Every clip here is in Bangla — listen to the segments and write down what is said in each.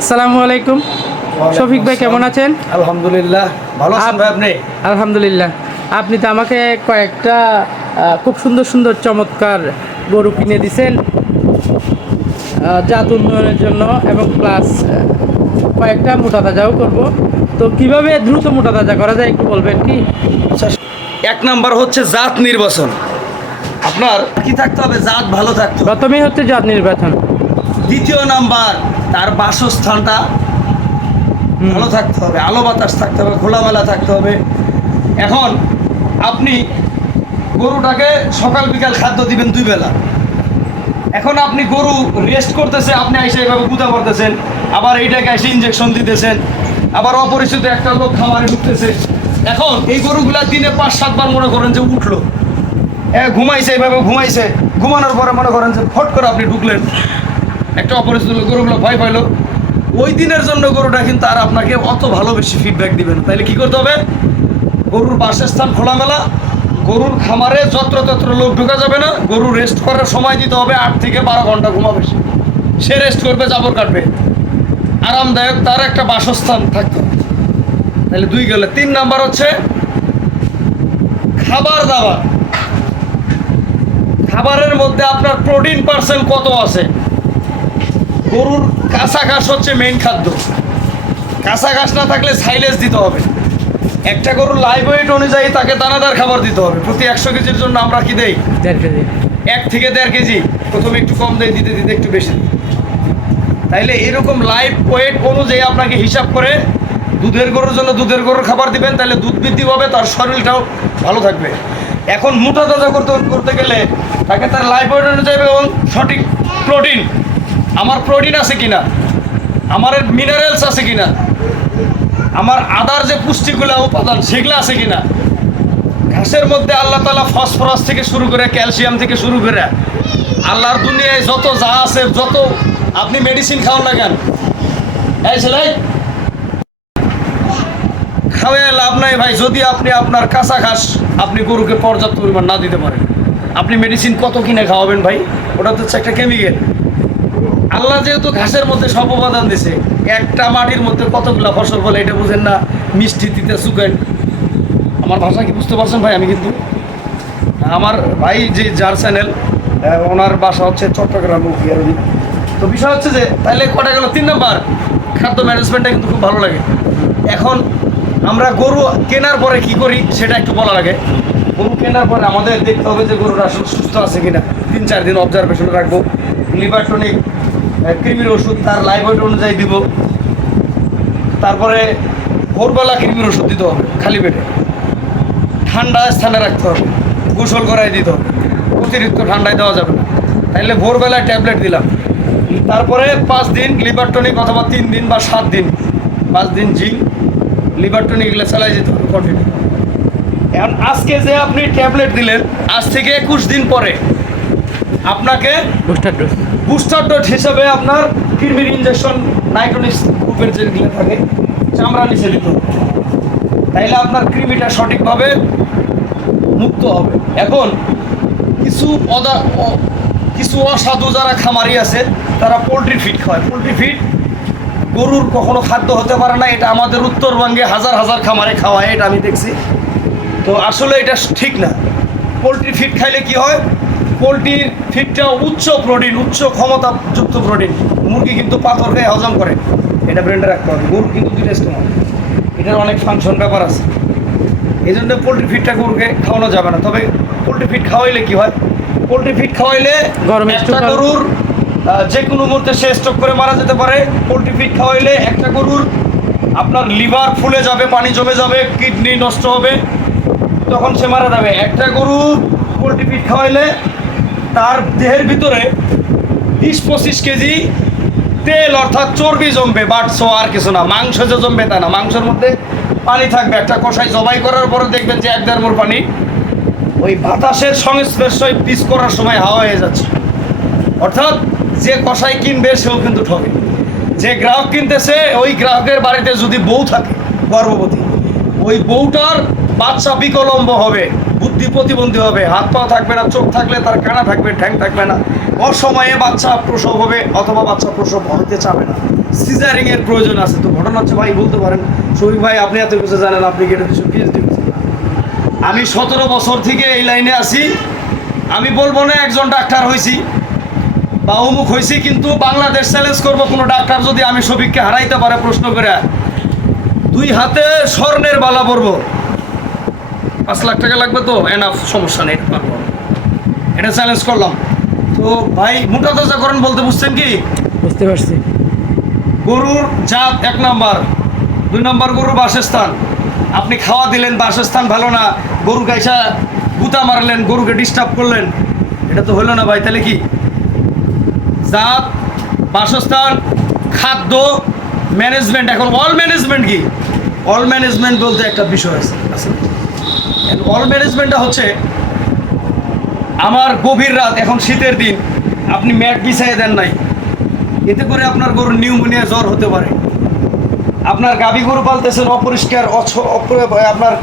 আসসালামু আলাইকুম। শফিক ভাই কেমন আছেন? আলহামদুলিল্লাহ। ভালো আছেন আপনি? আলহামদুলিল্লাহ। আপনি তো আমাকে কয়েকটা খুব সুন্দর সুন্দর চমৎকার গরু কিনে দিছেন জাত উন্নয়নের জন্য এবং প্লাস কয়েকটা মোটা তাজাও করব। তো কীভাবে দ্রুত মোটা তাজা করা যায় একটু বলবেন কি? এক নাম্বার হচ্ছে জাত নির্বাচন। আপনার কি থাকতে হবে? জাত ভালো থাকতে হবে। প্রথমেই হচ্ছে জাত নির্বাচন। দ্বিতীয় নাম্বার তার বাসস্থানটা ভালো থাকতে হবে আলো বাতাস থাকতে হবে খোলামেলা থাকতে হবে। এখন আপনি গরুটাকে সকাল বিকাল খাদ্য দিবেন দুই বেলা। এখন আপনি গরু রেস্ট করতেছে আপনি এসে এভাবে গুদা করতেছেন আবার এইটাকে এসে ইঞ্জেকশন দিতেছেন আবার অপরিচিত একটা লোক খামারে ঢুকতেছে। এখন এই গরুগুলা দিনে পাঁচ সাতবার মনে করেন যে উঠল। এ ঘুমাইছে এইভাবে ঘুমাইছে ঘুমানোর পরে মনে করেন যে ফট করে আপনি ঢুকলেন। একটা অপরিচিত গরুগুলো ভয় পাইলো। ওই দিনের জন্য গরুটা কিন্তু আর আপনাকে অত ভালো বেশি ফিডব্যাক দিবে না। তাহলে কি করতে হবে? গরুর বাসস্থান খোলামেলা, গরুর খামারে যত্রতত্র লোক ঢোকা যাবে না। গরু রেস্ট করার সময় দিতে হবে আট থেকে বারো ঘণ্টা ঘুমাবে সে। সে রেস্ট করবে, জাবর কাটবে। আরামদায়ক তার একটা বাসস্থান থাকতে তাহলে দুই গেলে। তিন নাম্বার হচ্ছে খাবার দাবার। খাবারের মধ্যে আপনার প্রোটিন পার্সেন্ট কত আছে? গরুর কাঁচা ঘাস হচ্ছে মেইন খাদ্য। কাঁচা ঘাস না থাকলে সাইলেজ দিতে হবে। একটা গরুর লাইভ ওয়েট অনুযায়ী তাকে দানাদার খাবার দিতে হবে। প্রতি একশো কেজির জন্য আমরা কি দেই? এক থেকে দেড় কেজি। প্রথমে একটু কম দেয় দিতে দিতে একটু বেশি তাইলে এরকম লাইভ ওয়েট অনুযায়ী আপনাকে হিসাব করে দুধের গরুর জন্য দুধের গরুর খাবার দিবেন। তাহলে দুধ বৃদ্ধি হবে তার শরীরটাও ভালো থাকবে। এখন মোটা তাজা করতে করতে গেলে তাকে তার লাইফ ওয়েট অনুযায়ী এবং সঠিক প্রোটিন আমার প্রোটিন আছে কিনা? আমার মিনারেলস আছে কিনা? আমার আদার যে পুষ্টিগুলো, উপাদান, সেগুলো আছে কিনা? ঘাসের মধ্যে আল্লাহ তালা ফসফরাস থেকে শুরু করে ক্যালসিয়াম থেকে শুরু করে আল্লাহর দুনিয়ায় যত যা আছে, যত আপনি মেডিসিন খাওয়ান না কেন? এই খাওয়াই লাভ নাই ভাই, যদি আপনি আপনার কাঁচা ঘাস আপনি গরুকে পর্যাপ্ত পরিমাণ না দিতে পারেন। আপনি মেডিসিন কত কিনে খাওয়াবেন ভাই? ওটা তো হচ্ছে একটা কেমিক্যাল আল্লাহ যেহেতু ঘাসের মধ্যে সব উপাদান দিছে, একটা মাটির মধ্যে কতগুলা ফসল ফলে এটা বুঝেন না, মিষ্টি দিতে শুকেন আমার ভাষা কি বুঝতে পারছেন ভাই? আমি কিন্তু আমার ভাই যে যার চ্যানেল ওনার বাসা হচ্ছে চট্টগ্রাম তো বিষয় হচ্ছে যে তাহলে কটা গেল? তিন নম্বর। খাদ্য ম্যানেজমেন্টটা কিন্তু খুব ভালো লাগে। এখন আমরা গরু কেনার পরে কি করি, সেটা একটু বলা লাগে গরু কেনার পরে আমাদের দেখতে হবে যে গরুরা সুস্থ আছে কিনা। তিন, চার দিন অবজারভেশন রাখব। লিভার টনিক কৃমির ওষুধ তার ওয়েট অনুযায়ী দিব। তারপরে ভোরবেলা কৃমির ওষুধ দিতে হবে, খালি পেটে। ঠান্ডা স্থানে রাখতে হবে, গোসল করাই দিতে হবে। অতিরিক্ত ঠান্ডায় দেওয়া যাবে না। ভোরবেলায় ট্যাবলেট দিলাম। তারপরে পাঁচ দিন লিভার টনিক অথবা তিন দিন বা সাত দিন, পাঁচ দিন জিঙ্ক লিভার টনিক এগুলো চালাই যেতে হবে কন্টিনিউ এখন আজকে যে আপনি ট্যাবলেট দিলেন, আজ থেকে একুশ দিন পরে আপনাকে বুস্টার ডোজ। বুস্টার ডোজ হিসাবে আপনার কৃমির ইঞ্জেকশন নাইট্রোনিক্স গ্রুপের যেগুলো থাকে, চামড়া নিচে দিতে তাইলে আপনার কৃমিটা সঠিকভাবে মুক্ত হবে। এখন কিছু অদা কিছু অসাধু যারা খামারি আছে, তারা পোলট্রি ফিড খায়। পোলট্রি ফিড গরুর কখনো খাদ্য হতে পারে না, এটা আমাদের উত্তরবঙ্গে হাজার হাজার খামারে খাওয়ায়, এটা আমি দেখছি। তো আসলে এটা ঠিক না। পোলট্রি ফিড খাইলে কি হয়? পোলট্রির ফিডটা উচ্চ প্রোটিন উচ্চ ক্ষমতাযুক্ত প্রোটিন। মুরগি কিন্তু পাথর খেয়ে হজম করে। এটা ব্রেন্ডে রাখতে হবে গরু কিন্তু দুইটা স্টোমাক এটার অনেক ফাংশন ব্যাপার আছে। এই জন্য পোলট্রি ফিডটা গরুকে খাওয়ানো যাবে না। তবে পোলট্রি ফিড খাওয়াইলে কি হয়? পোলট্রি ফিড খাওয়াইলে গরমে একটা গরুর যে কোনো মুহূর্তে সে স্ট্রোক করে মারা যেতে পারে। পোলট্রি ফিড খাওয়াইলে একটা গরুর আপনার লিভার ফুলে যাবে পানি জমে যাবে কিডনি নষ্ট হবে তখন সে মারা যাবে। একটা গরু পোলট্রি ফিড খাওয়াইলে তার দেহের ভিতরে বিশ পঁচিশ কেজি তেল অর্থাৎ চর্বি জমবে বাটছো আর কিছু না। মাংস যে জমবে তা না। মাংসের মধ্যে পানি থাকবে। একটা কষাই জবাই করার পরে দেখবেন যে এক দেড় পানি ওই বাতাসের সংস্পর্শ পিস করার সময় হাওয়া হয়ে যাচ্ছে। অর্থাৎ যে কষাই কিনবে, সেও কিন্তু ঠকে যে গ্রাহক কিনতেছে, ওই গ্রাহকের বাড়িতে যদি বউ থাকে, গর্ভবতী, ওই বউটার বাচ্চা বিকলম্ব হবে। প্রতিবন্ধী হবে। হাত পা থাকবে না, চোখ থাকলে তার কানা থাকবে, ঠ্যাং থাকবে না। অসময়ে বাচ্চা প্রসব হবে, অথবা বাচ্চা প্রসব হতে চাবে না। সিজারিং এর প্রয়োজন আছে। তো ঘটনা হচ্ছে, ভাই, বলতে পারেন, শফিক ভাই, আপনি এত কিছু জানেন, আপনি কি এটা কিছু পিএইচডি আমি সতেরো বছর থেকে এই লাইনে আছি। আমি বলব না একজন ডাক্তার হয়েছি বা অমুক হয়েছি কিন্তু বাংলাদেশ চ্যালেঞ্জ করব কোনো ডাক্তার যদি আমি শফিককে হারাইতে পারে প্রশ্ন করে। দুই হাতে স্বর্ণের বালা পরবো পাঁচ লাখ টাকা লাগবে তো এনাফ সমস্যা নেই পারব এটা চ্যালেঞ্জ করলাম। তো ভাই মোটা তাজা করেন বলতে বুঝছেন কি? বুঝতে পারছি। গরুর জাত এক নাম্বার দুই নাম্বার গরুর বাসস্থান। আপনি খাওয়া দিলেন বাসস্থান ভালো না গরু গাইসা গুতা মারলেন গরুকে ডিস্টার্ব করলেন। এটা তো হলো না ভাই তাহলে কি? জাত বাসস্থান খাদ্য ম্যানেজমেন্ট এখন অল ম্যানেজমেন্ট কি? অল ম্যানেজমেন্ট বলতে একটা বিষয় আছে আছে। অল ম্যানেজমেন্টটা হচ্ছে আমার গভীর রাত, এখন শীতের দিন। আপনি ম্যাট বিছাইয়ে দেন নাই। এতে করে আপনার গরুর নিউমোনিয়া জ্বর হতে পারে। আপনার গাভী গরু পালতেছেন অপরিষ্কার আপনার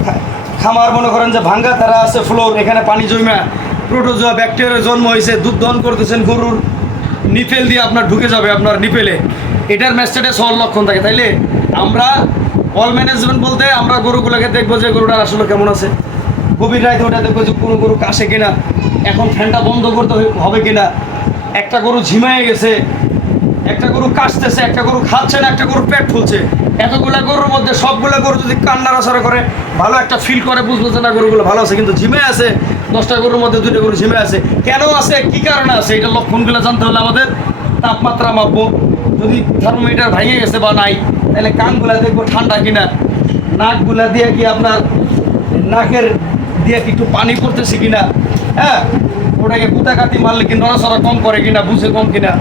খামার মনে করেন যে ভাঙ্গা তারা আছে, ফ্লোর, এখানে পানি জমা। প্রোটোজোয়া ব্যাকটেরিয়া জন্ম হয়েছে, দুধ দহন করতেছেন গরুর। নিপেল দিয়ে আপনার ঢুকে যাবে আপনার নিপেলে এটার ম্যাস্টেটাস হওয়ার লক্ষণ থাকে। তাইলে আমরা অল ম্যানেজমেন্ট বলতে আমরা গরুগুলোকে দেখব যে গরুটার আসলে কেমন আছে। গভীর রাতে ওটা দেখব যে কোনো গরু কাশে কিনা, এখন ফ্যানটা বন্ধ করতে হবে কিনা। একটা গরু ঝিমায়ে গেছে, একটা গরু কাশতেছে, একটা গরু খাচ্ছে না, একটা গরু পেট ফুলছে। এতগুলা গরুর মধ্যে সবগুলা গরু যদি কান্নার আসার করে, ভালো একটা ফিল করে, বুঝলো যে না, গরুগুলো ভালো আছে, কিন্তু ঝিমে আছে। দশটা গরুর মধ্যে দুটো গরু ঝিমে আছে। কেন আছে? কি কারণে আছে? এটা লক্ষণগুলো জানতে হলে আমাদের তাপমাত্রা মাপবো। যদি থার্মোমিটার ভেঙে গেছে বা নাই, তাহলে কানগুলা দেখব ঠান্ডা কিনা। নাকগুলা দিয়ে কি আপনার নাকের দিয়ে কি একটু পানি পড়তেছে কিনা? হ্যাঁ? ওটাকে কুতাকাতি মারলে কি নড়াচড়া কম করে কিনা বুঝে কম কিনা?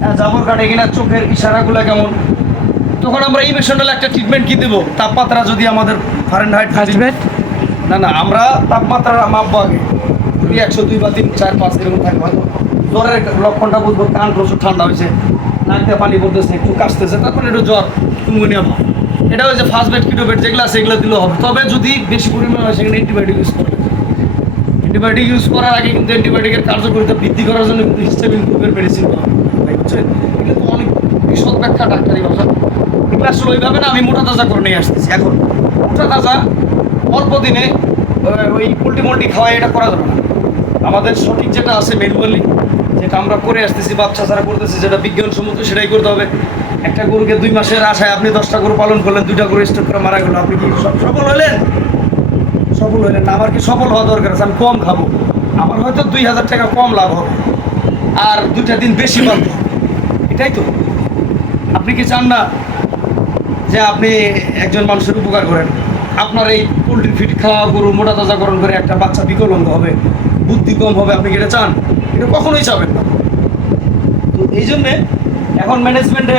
হ্যাঁ, জাবর কাটে কিনা চোখের ইশারাগুলো কেমন? তখন আমরা ইমোশনাল একটা ট্রিটমেন্ট কি দেবো? তাপমাত্রা যদি আমাদের ফারেনহাইট হাজবেট না না আমরা তাপমাত্রা মাপবো আগে। যদি একশো দুই বা তিন চার পাঁচ এরকম থাকবে হয়তো জ্বরের লক্ষণটা বুঝব কান প্রচুর ঠান্ডা হয়েছে নাক দিয়ে পানি পড়তেছে একটু কাশতেছে তারপরে একটু জ্বর। নিউমোনিয়া ভাব এটা হচ্ছে ফার্স্ট বেড কিটো বেড যেগুলো আছে দিলেও হবে। তবে যদি বেশি পরিমাণ হয়, সেখানে অ্যান্টিবায়োটিক ইউজ করবে অ্যান্টিবায়োটিক ইউজ করার আগে কিন্তু অ্যান্টিবায়োটিকের কার্যকারিতা বৃদ্ধি করার জন্য কিন্তু হিস্টামিন গ্রুপের মেডিসিন এগুলো তো অনেক বিশদ ব্যাখ্যা, ডাক্তারি ভাষা। এগুলো আসলে ওইভাবে না, আমি মোটা তাজা করে নিয়ে আসতেছি। এখন মোটা তাজা, অল্প দিনে ওই পোলট্রি মোল্টি খাওয়া এটা করা যাবে না। আমাদের সঠিক যেটা আছে ম্যানুয়ালি যেটা আমরা করে আসতেছি, বাচ্চা ছাড়া করতেছি, যেটা বিজ্ঞানসম্মত সেটাই করতে হবে। একটা গরুকে দুই মাসের আশায় আপনি দশটা গরু পালন করলেন, দুইটা গরু স্টক করে মারা গেল। আপনি কি সফ- সফল হলেন সফল হলেন আমার কি সফল হওয়া দরকার আছে? আমি কম খাব। আমার হয়তো দুই হাজার টাকা কম লাভ হবে। আর দুইটা দিন বেশি পাবো এটাই তো। আপনি কি চান না যে আপনি একজন মানুষের উপকার করেন? আপনার এই পোলট্রি ফিট খাওয়া গরু মোটা তাজাকরণ করে একটা বাচ্চা বিকলঙ্গ হবে, বুদ্ধি কম হবে। আপনি কি এটা চান? এটা কখনোই চাবেন না। তো এই জন্যে এখন ম্যানেজমেন্টে